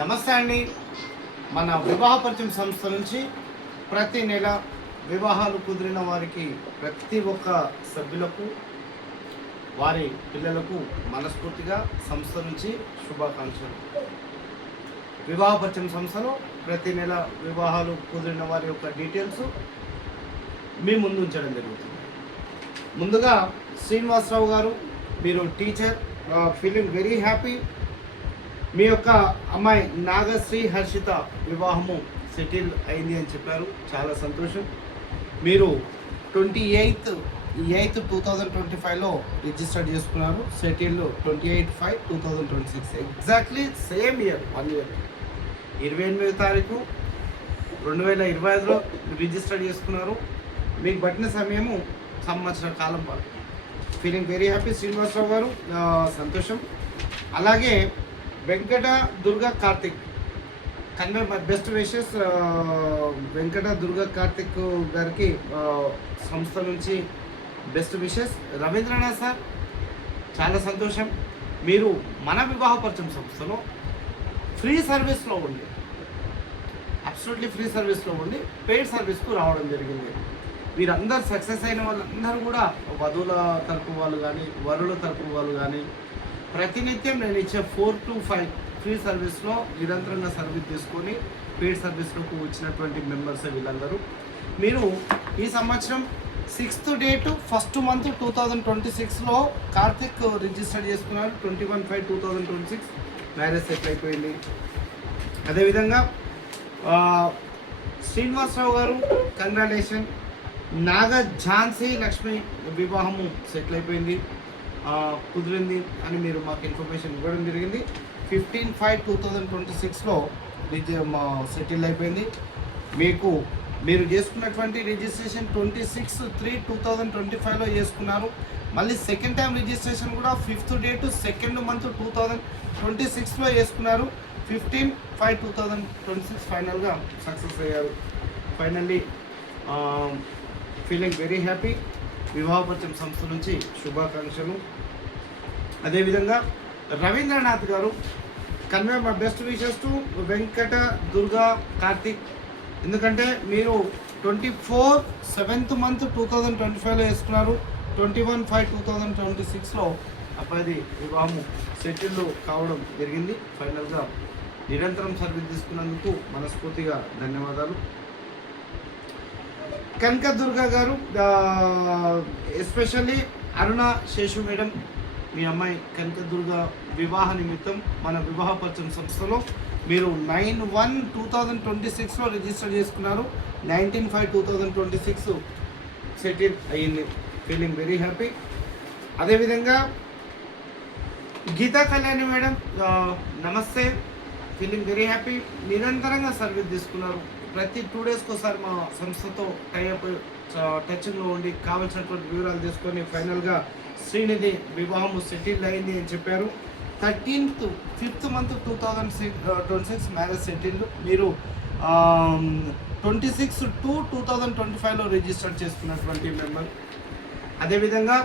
నమస్తే అండి. మన వివాహ పరిచయం సంస్థ నుంచి ప్రతి నెల వివాహాలు కుదిరిన వారికి ప్రతి ఒక్క సభ్యులకు వారి పిల్లలకు మనస్ఫూర్తిగా సంస్థ నుంచి శుభాకాంక్షలు. వివాహ పరిచయం సంస్థలో ప్రతి నెల వివాహాలు కుదిరిన వారి యొక్క డీటెయిల్స్ మీ ముందు ఉంచడం జరుగుతుంది. ముందుగా శ్రీనివాసరావు గారు, మీరు టీచర్, ఫీలింగ్ వెరీ హ్యాపీ. మీ యొక్క అమ్మాయి నాగశ్రీ హర్షిత వివాహము సెటిల్ అయింది అని చెప్పారు, చాలా సంతోషం. మీరు 28th 2025లో రిజిస్టర్ చేసుకున్నారు. Settle 28/5/2026, exactly same year, 1 year. 28వ తారీఖు 2025లో రిజిస్టర్ చేసుకున్నారు. మీకు పట్టిన సమయము సంవత్సర కాలం పాటు. ఫీలింగ్ వెరీ హ్యాపీ శ్రీనివాసరావు గారు, సంతోషం. అలాగే Venkata Durga Karthik, convey my best wishes. Venkata Durga Karthik గారికి సంస్థ నుంచి బెస్ట్ విషెస్. రవీంద్రనాథ్ సార్, చాలా సంతోషం. మీరు మన వివాహ పరిచయం సంస్థలో ఫ్రీ సర్వీస్లో ఉండి, అబ్సల్యూట్లీ ఫ్రీ సర్వీస్లో ఉండి పెయిడ్ సర్వీస్కు రావడం జరిగింది. వీరందరూ సక్సెస్ అయిన వాళ్ళందరూ కూడా వధువుల తరపు వాళ్ళు కానీ వరుల తరపు వాళ్ళు కానీ ప్రతినిత్యం నేను ఇచ్చే 4 to 5 ఫ్రీ సర్వీస్లో నిరంతరంగా సర్వీస్ తీసుకొని పెయిడ్ సర్వీస్లోకి వచ్చినటువంటి మెంబర్స్ వీళ్ళందరూ. మీరు ఈ సంవత్సరం 6th date 1st month 2026లో కార్తిక్ రిజిస్టర్ చేసుకున్నారు. 21/5/2026 మ్యారేజ్ సెటిల్ అయిపోయింది. అదేవిధంగా శ్రీనివాసరావు గారు, కంగ్రాచులేషన్. నాగ ఝాన్సీ లక్ష్మి వివాహము సెటిల్ అయిపోయింది, కుదిరింది అని మీరు మాకు ఇన్ఫర్మేషన్ ఇవ్వడం జరిగింది. 15/5/2026లో సెటిల్ అయిపోయింది. మీరు చేసుకున్నటువంటి రిజిస్ట్రేషన్ 26/3/2025లో చేసుకున్నారు. మళ్ళీ సెకండ్ టైం రిజిస్ట్రేషన్ కూడా 5th date 2nd month 2026లో చేసుకున్నారు. 15/5/2026 ఫైనల్గా సక్సెస్ అయ్యారు. Finally feeling very happy. వివాహ పరిచయం సంస్థ నుంచి శుభాకాంక్షలు. అదేవిధంగా రవీంద్రనాథ్ గారు, convey my best wishes to Venkata Durga Karthik. ఎందుకంటే మీరు 24/7th month 2025లో వేసుకున్నారు. 21/5/2026లో అబ్బాయిది వివాహము సెటిల్ కావడం జరిగింది. ఫైనల్గా నిరంతరం సర్వీస్ తీసుకున్నందుకు మనస్ఫూర్తిగా ధన్యవాదాలు. కనక దుర్గా గారు, ఎస్పెషల్లీ అరుణ శేషు మేడం, మీ అమ్మాయి కనక దుర్గా వివాహ నిమిత్తం మన వివాహ పరిచయం సంస్థలో మీరు 9/1/2026లో రిజిస్టర్ చేసుకున్నారు. 19/5/2026 సెటిల్ అయ్యింది. Feeling very happy. అదేవిధంగా గీతా కళ్యాణి మేడం, నమస్తే. Feeling very happy. నిరంతరంగా సర్వీస్ తీసుకున్నారు. ప్రతి 2 days ఒకసారి మా సంస్థతో టైఅప్ టచ్లో ఉండి కావాల్సినటువంటి వివరాలు తీసుకొని ఫైనల్గా శ్రీనిధి వివాహము సెటిల్ అయింది అని చెప్పారు. 5th month 2026 marriage settle. మీరు 26/2/2025లో రిజిస్టర్ చేసుకున్నటువంటి మెంబర్. అదేవిధంగా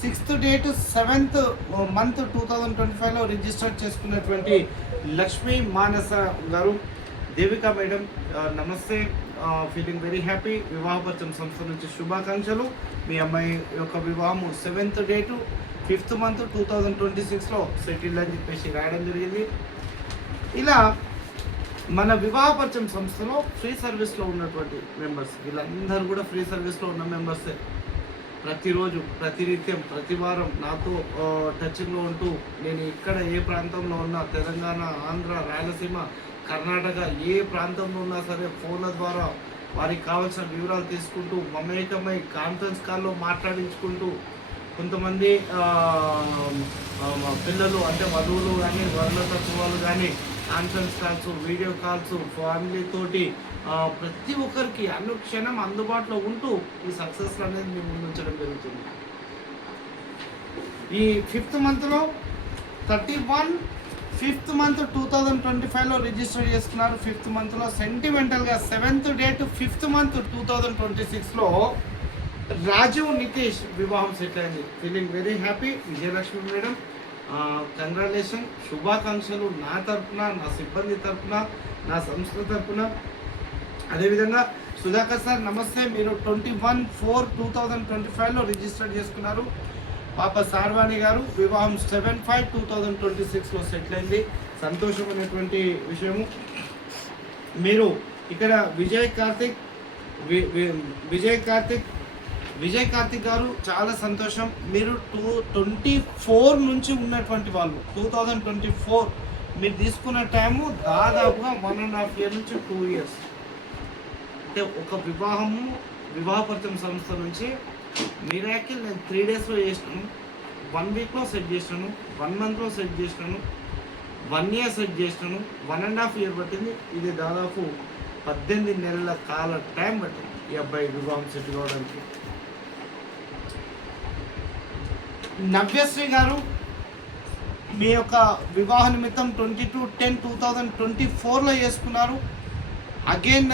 6th date 7th month 2025లో register చేసుకున్నటువంటి లక్ష్మీ మానస గారు. దేవిక మేడం, నమస్తే. Feeling very happy. వివాహ పరిచయం సంస్థ నుంచి శుభాకాంక్షలు. మీ అమ్మాయి యొక్క వివాహము 7th date 5th month 2026లో settle అని చెప్పేసి రాయడం జరిగింది. ఇలా మన వివాహ పరిచయం సంస్థలో ఫ్రీ సర్వీస్లో ఉన్నటువంటి మెంబర్స్ వీళ్ళందరూ కూడా ఫ్రీ సర్వీస్లో ఉన్న మెంబర్సే. ప్రతిరోజు, ప్రతినిత్యం, ప్రతి వారం నాతో టచ్లో ఉంటూ నేను ఇక్కడ ఏ ప్రాంతంలో ఉన్నా, తెలంగాణ, ఆంధ్ర, రాయలసీమ, కర్ణాటక ఏ ప్రాంతంలో ఉన్నా సరే ఫోన్ల ద్వారా వారికి కావాల్సిన వివరాలు తీసుకుంటూ మమేకమై కాన్ఫరెన్స్ కాల్లో మాట్లాడించుకుంటూ, కొంతమంది పిల్లలు అంటే వధువులు కానీ వరుల తత్వాలు కానీ కాన్ఫరెన్స్ కాల్స్, వీడియో కాల్స్, ఫ్యామిలీతోటి ప్రతి ఒక్కరికి అనుక్షణం అందుబాటులో ఉంటూ ఈ సక్సెస్ అనేది మేము ముందుంచడం జరుగుతుంది. ఈ 5th monthలో 5th month 2025లో రిజిస్టర్ చేసుకున్నారు. 5th monthలో సెంటిమెంటల్గా 7th date 5th month 2026లో Rajiv Nitesh వివాహం సెట్ అయింది. Feeling very happy. Vijayalakshmi madam, congratulation, శుభాకాంక్షలు నా తరపున, నా సిబ్బంది తరపున, నా సంస్థ తరపున. అదేవిధంగా సుధాకర్ సార్ నమస్తే, మీరు 21/4/2025లో రిజిస్టర్ చేసుకున్నారు. పాప సార్వాణి గారు వివాహం 7/5/2026లో సెటిల్ అయింది. సంతోషమైనటువంటి విషయము. మీరు ఇక్కడ విజయ్ కార్తిక్ గారు చాలా సంతోషం. మీరు 2024 నుంచి ఉన్నటువంటి వాళ్ళు 2024 మీరు తీసుకున్న టైము దాదాపుగా 1.5 year నుంచి 2 years. అంటే ఒక వివాహపరిచయం సంస్థ నుంచి మిరాకిల్ నేను 3 daysలో చేసినాను, 1 weekలో సెట్ చేసినాను, 1 monthలో సెట్ చేసినాను, 1 year సెట్ చేసినాను, 1.5 year పట్టింది. ఇది దాదాపు 18 నెలల కాల టైం పట్టింది ఈ అబ్బాయి వివాహం సెట్ కావడానికి. నవ్యశ్రీ గారు మీ యొక్క వివాహ నిమిత్తం 22/10/2024లో చేసుకున్నారు. అగైన్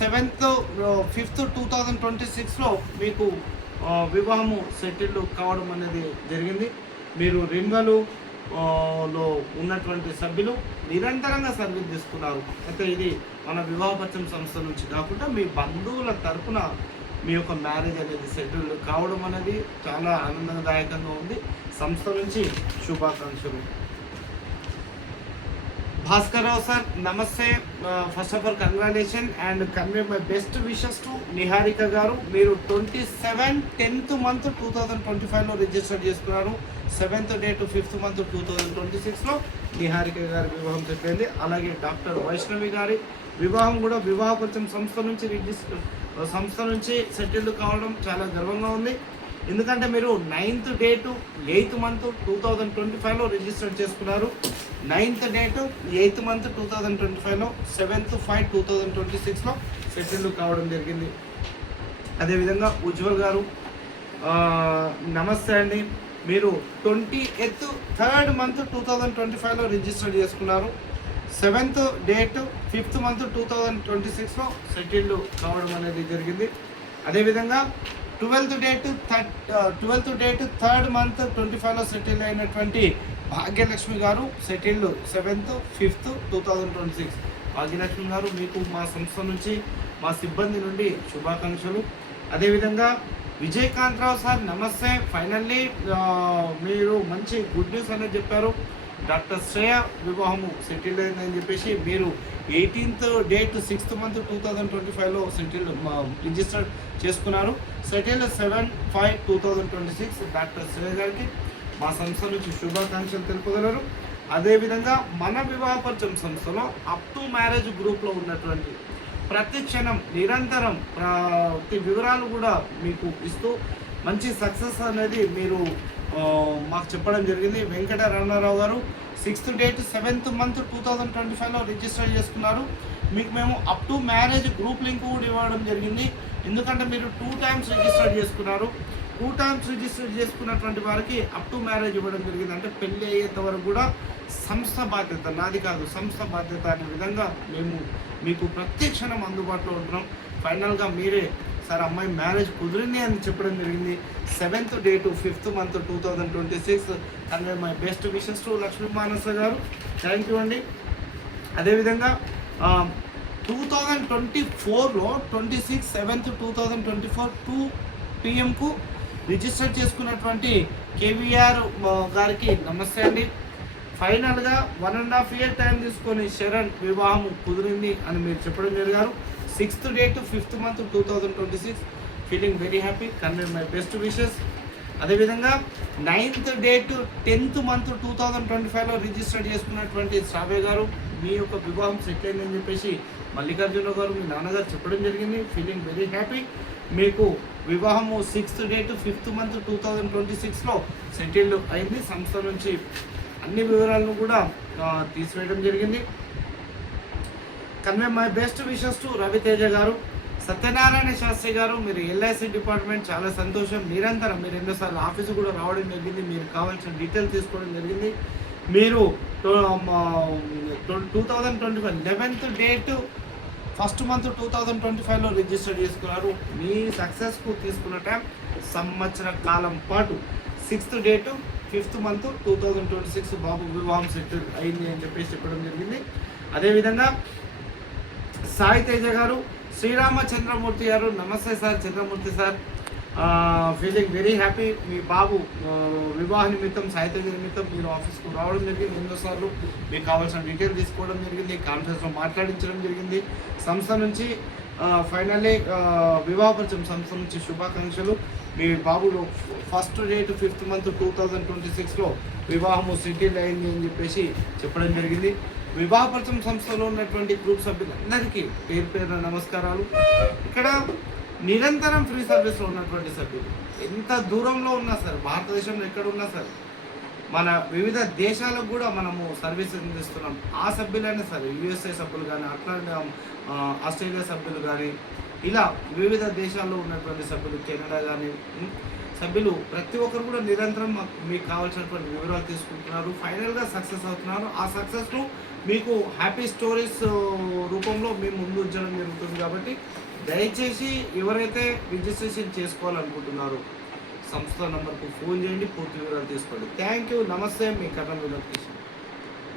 7/5/2026లో మీకు వివాహము సెటిల్ కావడం అనేది జరిగింది. మీరు రింగలు లో ఉన్నటువంటి సభ్యులు నిరంతరంగా సర్వీస్ తీసుకున్నారు. అయితే ఇది మన వివాహపరిచయం సంస్థ నుంచి కాకుండా మీ బంధువుల తరపున మీ యొక్క మ్యారేజ్ అనేది సెటిల్ కావడం అనేది చాలా ఆనందదాయకంగా ఉంది. సంస్థ నుంచి శుభాకాంక్షలు. భాస్కర్ రావు సార్ నమస్తే, first of all congratulation and convey my best wishes to Niharika గారు. మీరు 27/10/2025లో రిజిస్టర్ చేసుకున్నారు. 7th date 5th month 2026లో Niharika గారి వివాహం చెప్పింది. అలాగే డాక్టర్ వైష్ణవి గారి వివాహం కూడా వివాహపరిచయం సంస్థ నుంచి సెటిల్ కావడం చాలా గర్వంగా ఉంది. ఎందుకంటే మీరు 9th date 8th month 2025లో register చేసుకున్నారు. 9th date 8th month 2025లో 7/5/2026లో సెటిల్ కావడం జరిగింది. అదేవిధంగా ఉజ్వల్ గారు నమస్తే అండి, మీరు 20th 3rd month 2025లో రిజిస్టర్ చేసుకున్నారు. 7th date 5th month 2026లో settle కావడం అనేది జరిగింది. అదేవిధంగా 12th date 3rd month 25లో settle అయినటువంటి భాగ్యలక్ష్మి గారు సెటిల్ 7/5/2026. భాగ్యలక్ష్మి గారు మీకు మా సంస్థ నుంచి మా సిబ్బంది నుండి శుభాకాంక్షలు. అదేవిధంగా విజయకాంతరావు సార్ నమస్తే, ఫైనల్లీ మీరు మంచి గుడ్ న్యూస్ అనేది చెప్పారు. డాక్టర్ శ్రేయ వివాహము సెటిల్ అయిందని చెప్పేసి మీరు 18th date 6th month 2025లో సెటిల్ రిజిస్టర్ చేసుకున్నారు. సెటిల్ 7/5/2026. డాక్టర్ శ్రేయ గారికి మా సంస్థ నుంచి శుభాకాంక్షలు తెలుపగలరు. అదేవిధంగా మన వివాహపరిచయం సంస్థలో అప్ టు మ్యారేజ్ గ్రూప్లో ఉన్నటువంటి ప్రతి క్షణం నిరంతరం ప్రతి వివరాలు కూడా మీకు ఇస్తూ మంచి సక్సెస్ అనేది మీరు మాకు చెప్పడం జరిగింది. వెంకట రామారావు గారు 6th date 7th month 2025లో register చేసుకున్నారు. మీకు మేము up to marriage group link కూడా ఇవ్వడం జరిగింది. ఎందుకంటే మీరు 2 times రిజిస్టర్ చేసుకున్నారు. 2 times రిజిస్టర్ చేసుకున్నటువంటి వారికి అప్ టు మ్యారేజ్ ఇవ్వడం జరిగింది. అంటే పెళ్ళి అయ్యేంత వరకు కూడా సంస్థ బాధ్యత, నాది కాదు సంస్థ బాధ్యత అనే విధంగా మేము మీకు ప్రతి క్షణం అందుబాటులో ఉంటున్నాం. ఫైనల్గా మీరే సార్ అమ్మాయి మ్యారేజ్ కుదిరింది అని చెప్పడం జరిగింది. 7th date 5th month 2026. And my best wishes to Lakshmi Manasa garu. Thank you అండి. అదేవిధంగా 2024లో 26/7/2024 2 PM రిజిస్టర్ చేసుకున్నటువంటి కేవీఆర్ గారికి నమస్తే అండి. ఫైనల్గా 1.5 year టైం తీసుకొని శరణ్ వివాహం కుదిరింది అని మీరు చెప్పడం జరిగారు. 6th date 5th month 2026. Feeling very happy, convey my best wishes. అదేవిధంగా 9th date 10th month 2025లో register చేసుకున్నటువంటి శ్రావ్య గారు మీ యొక్క వివాహం సెట్ అయిందని చెప్పేసి మల్లికార్జున గారు మీ నాన్నగారు చెప్పడం జరిగింది. Feeling very happy. మీకు వివాహము 6th date 5th month 2026లో settle అయింది. సంస్థ నుంచి అన్ని వివరాలను కూడా తీసివేయడం జరిగింది. Convey my best wishes to Raviteja గారు. సత్యనారాయణ శాస్త్రి గారు మీరు ఎల్ఐసి డిపార్ట్మెంట్, చాలా సంతోషం. నిరంతరం మీరు ఎన్నోసార్లు ఆఫీసు కూడా రావడం జరిగింది, మీరు కావాల్సిన డీటెయిల్ తీసుకోవడం జరిగింది. మీరు 2025 11th date 1st month 2025లో register చేసుకున్నారు. మీ సక్సెస్కు తీసుకున్న టైం సంవత్సర కాలం పాటు 6th date 5th month 2026 బాబు వివాహం సెటిల్ అయింది అని చెప్పేసి చెప్పడం జరిగింది. అదేవిధంగా సాయి తేజ గారు, శ్రీరామచంద్రమూర్తి గారు, నమస్తే sir Chandramurthy sir, feeling very happy. మీ బాబు వివాహ నిమిత్తం సాయి తేజ నిమిత్తం మీరు ఆఫీస్కు రావడం జరిగింది. ఎన్నోసార్లు మీకు కావాల్సిన డీటెయిల్ తీసుకోవడం జరిగింది, కాన్ఫరెన్స్లో మాట్లాడించడం జరిగింది. సంస్థ నుంచి ఫైనల్లీ వివాహ పరిచయం సంస్థ నుంచి శుభాకాంక్షలు. మీ బాబులో ఫస్ట్ డేట్ 5th month 2026లో వివాహము సెటిల్ అయింది అని చెప్పేసి చెప్పడం జరిగింది. వివాహ పరిచయం సంస్థలో ఉన్నటువంటి గ్రూప్ సభ్యులందరికీ పేరు పేరున నమస్కారాలు. ఇక్కడ నిరంతరం ఫ్రీ సర్వీస్లో ఉన్నటువంటి సభ్యులు ఎంత దూరంలో ఉన్నా సార్, భారతదేశంలో ఎక్కడ ఉన్నా సార్, మన వివిధ దేశాలకు కూడా మనము సర్వీస్ అందిస్తున్నాం. ఆ సభ్యులైనా సరే, యుఎస్ఏ సభ్యులు కానీ, అట్లాంటి ఆస్ట్రేలియా సభ్యులు కానీ, ఇలా వివిధ దేశాల్లో ఉన్నటువంటి సభ్యులు, కెనడా కానీ సభ్యులు ప్రతి ఒక్కరు కూడా నిరంతరం మీకు కావాల్సినటువంటి వివరాలు తీసుకుంటున్నారు. ఫైనల్గా సక్సెస్ అవుతున్నారు. ఆ సక్సెస్ను మీకు హ్యాపీ స్టోరీస్ రూపంలో మేము ముందు ఉంచడం జరుగుతుంది. కాబట్టి దయచేసి ఎవరైతే రిజిస్ట్రేషన్ చేసుకోవాలనుకుంటున్నారో సంస్థ నంబర్కు ఫోన్ చేయండి, పూర్తి వివరాలు తీసుకోండి. Thank you. నమస్తే, మీ కర్ణం వినోద్ కిషన్.